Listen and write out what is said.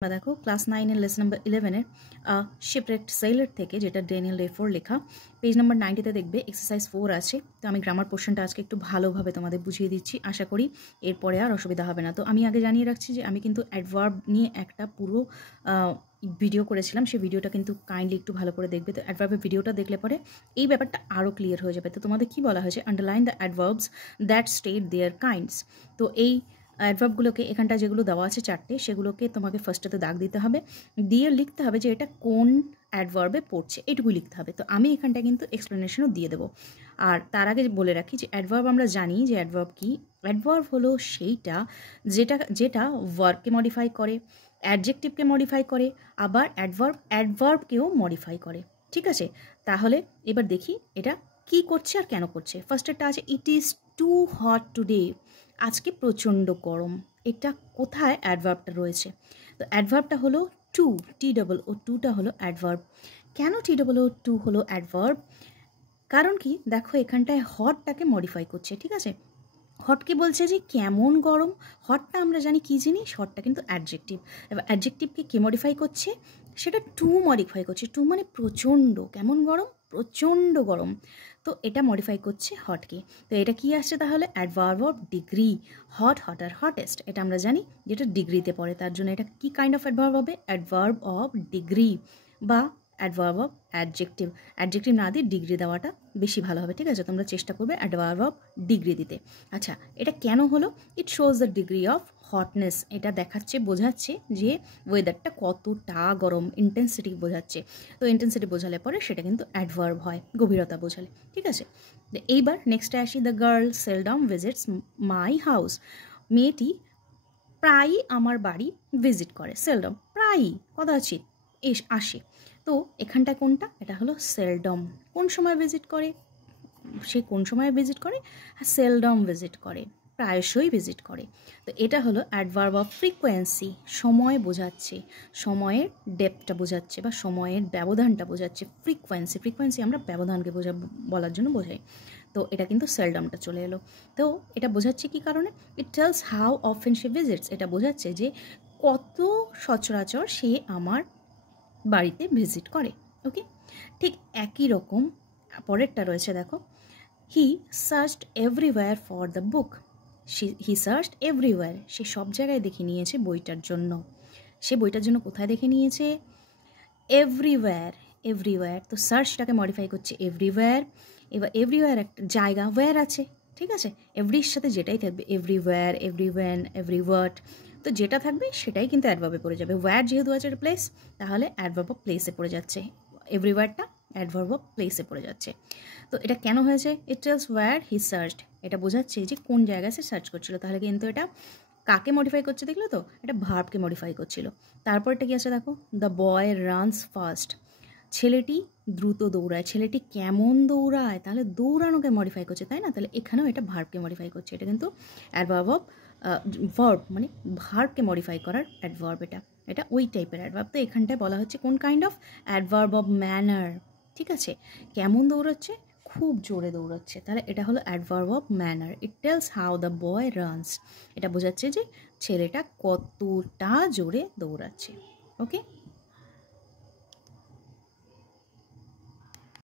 আমরা দেখো ক্লাস 9 এর লেসন নাম্বার 11 এর শিপরেক্ট সেলার থেকে, যেটা ড্যানিয়েল ডেফোর লেখা, পেজ নাম্বার 90 দেখবে এক্সারসাইজ 4 আছে। তো আমি গ্রামার পোর্শনটা আজকে একটু ভালোভাবে তোমাদের বুঝিয়ে দিচ্ছি, আশা করি এরপরে আর অসুবিধা হবে না। তো আমি আগে জানিয়ে রাখছি যে আমি কিন্তু অ্যাডভার্ব নিয়ে একটা পুরো ভিডিও করেছিলাম, সেই ভিডিওটা কিন্তু কাইন্ডলি একটু ভালো করে দেখবে। তো অ্যাডভার্বের ভিডিওটা দেখলে পরে এই ব্যাপারটা আরও ক্লিয়ার হয়ে যাবে। তো তোমাদের কি বলা হয়েছে, underline the adverbs that state their kinds. তো এই অ্যাডভার্বগুলোকে এখানটা যেগুলো দেওয়া আছে চারটে, সেগুলোকে তোমাকে ফার্স্টেতে দাগ দিতে হবে, দিয়ে লিখতে হবে যে এটা কোন অ্যাডভার্বে পড়ছে, এটুকুই লিখতে হবে। তো আমি এখানটা কিন্তু এক্সপ্লেনেশনও দিয়ে দেবো। আর তার আগে বলে রাখি যে অ্যাডভার্ব আমরা জানি যে অ্যাডভার্ব কি। অ্যাডভার্ব হলো সেইটা যেটা ভার্বকে মডিফাই করে, অ্যাডজেক্টিভকে মডিফাই করে, আবার অ্যাডভার্বকেও মডিফাই করে। ঠিক আছে, তাহলে এবার দেখি এটা কি করছে আর কেন করছে। ফার্স্টেরটা আছে it is too hot today, আজকে প্রচণ্ড গরম। এটা কোথায় অ্যাডভার্বটা রয়েছে? তো অ্যাডভার্বটা হলো টু, টুটা হলো অ্যাডভার্ব। কেন টু হলো অ্যাডভার্ব? কারণ কি, দেখো এখানটায় হটটাকে মডিফাই করছে। ঠিক আছে, হটকে বলছে যে কেমন গরম। হটটা আমরা জানি কি জিনিস, হটটা কিন্তু অ্যাডজেক্টিভ। এবার অ্যাডজেক্টিভকে কে মডিফাই করছে? সেটা টু মডিফাই করছে। টু মানে প্রচণ্ড, কেমন গরম, প্রচণ্ড গরম। তো এটা মডিফাই করছে হটকে। তো এটা কি আসছে তাহলে? Adverb of degree. Hot, hotter, hottest, এটা আমরা জানি যেটা ডিগ্রিতে পড়ে, তার জন্য এটা কি কাইন্ড অফ অ্যাডভার্ব হবে? অ্যাডভার্ব অফ ডিগ্রি বা অ্যাডভার্ব অফ অ্যাডজেক্টিভ। অ্যাডজেক্টিভ না দিয়ে ডিগ্রি দেওয়াটা বেশি ভালো হবে। ঠিক আছে, তোমরা চেষ্টা করবে অ্যাডভার্ব অফ ডিগ্রি দিতে। আচ্ছা, এটা কেন হলো? It shows the degree of hotness. এটা দেখাচ্ছে, বোঝাচ্ছে যে ওয়েদারটা কতটা গরম, ইন্টেন্সিটি বোঝাচ্ছে। তো ইন্টেন্সিটি বোঝালে পরে সেটা কিন্তু অ্যাডভার্ব হয়, গভীরতা বোঝালে। ঠিক আছে, এইবার নেক্সটে আসি। The girl seldom visits my house. মেয়েটি প্রায়ই আমার বাড়ি ভিজিট করে। সেলডম প্রায়ই, কদাচিৎ আসে। তো এখানটা কোনটা? এটা হলো সেলডম। কোন সময় ভিজিট করে? সে কোন সময় ভিজিট করে? সেলডম ভিজিট করে, প্রায়শই ভিজিট করে। তো এটা হলো অ্যাডভার্ব অফ ফ্রিকোয়েন্সি। সময় বোঝাচ্ছে, সময়ের ডেপথটা বোঝাচ্ছে বা সময়ের ব্যবধানটা বোঝাচ্ছে। ফ্রিকোয়েন্সি আমরা ব্যবধানকে বলার জন্য বোঝাই। তো এটা কিন্তু সেলডমটা চলে এলো। তো এটা বোঝাচ্ছে কি কারণে? It tells how often she visits. এটা বোঝাচ্ছে যে কত সচরাচর সে আমার বাড়িতে ভিজিট করে। ওকে, ঠিক একই রকম পরেরটা রয়েছে, দেখো। He searched everywhere for the book. He searched everywhere, সে সব জায়গায় দেখে নিয়েছে বইটার জন্য। সে বইটার জন্য কোথায় দেখে নিয়েছে? এভরিওয়্যার। তো সার্চটাকে মডিফাই করছে এভরিওয়্যার। এবার এভরিওয়্যার একটা জায়গা, ওয়্যার আছে। ঠিক আছে, এভরির সাথে যেটাই থাকবে, এভরিওয়্যার, এভরিওয়েন, এভরিওয়ার্ড, তো যেটা থাকবে সেটাই কিন্তু অ্যাডভার্বে পড়ে যাবে। ওয়্যার যেহেতু আছে প্লেস, তাহলে অ্যাডভার্ব অফ প্লেসে পড়ে যাচ্ছে। এভরিওয়্যারটা অ্যাডভার্ব অফ প্লেসে পড়ে যাচ্ছে। তো এটা কেন হয়েছে? It tells where he searched. এটা বোঝাচ্ছে যে কোন জায়গায় সে সার্চ করছিল। তাহলে কিন্তু এটা কাকে মডিফাই করছে দেখলে তো? এটা ভার্বকে মডিফাই করছিল। তারপরটা কি আছে দেখো, দ্য বয় রানস ফাস্ট। ছেলেটি দ্রুত দৌড়ায়। ছেলেটি কেমন দৌড়ায়? তাহলে দৌড়ানোকে মডিফাই করছে, তাই না? তাহলে এখানেও এটা ভার্বকে মডিফাই করছে। এটা কিন্তু অ্যাডভার্ব অফ ভার্ব, মানে ভার্বকে মডিফাই করার অ্যাডভার্ব। এটা ওই টাইপের অ্যাডভার্ব। তো এখানটায় বলা হচ্ছে কোন kind of? Adverb of manner. ঠিক আছে, কেমন দৌড়াচ্ছে? খুব জোরে দৌড়াচ্ছে। তাহলে এটা হলো adverb of manner. It tells how the boy runs. এটা বোঝাচ্ছে যে ছেলেটা কতটা জোরে দৌড়াচ্ছে। ওকে।